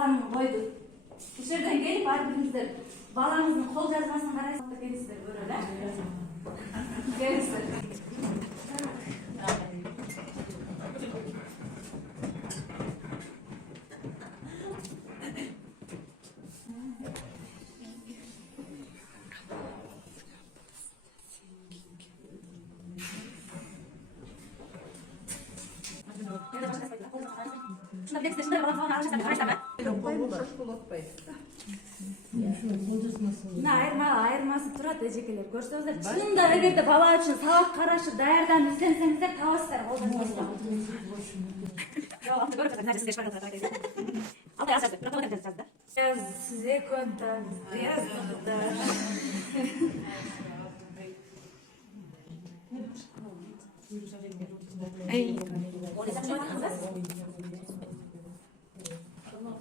planımı koyduk. Dışarıdan gelip harbimizde balanızın kol yazmasını karaysanız da gelirler böyle. Gelirler. Şuna bir de şunları bana falan alırsan karıştırma. Ne ayırması turat ecekiler. Görsünüzler. Çınında eğer de bala için sağlık karşı değerden izlenseniz de tavsiyeler olmaz. Yok, böyle kadar nerede seçmek kadar değil. Altı yazdı. Bırak bakın yazdı. Yaz size kontak. Yaz da. Ey. O ne zaman kızız? Tamam.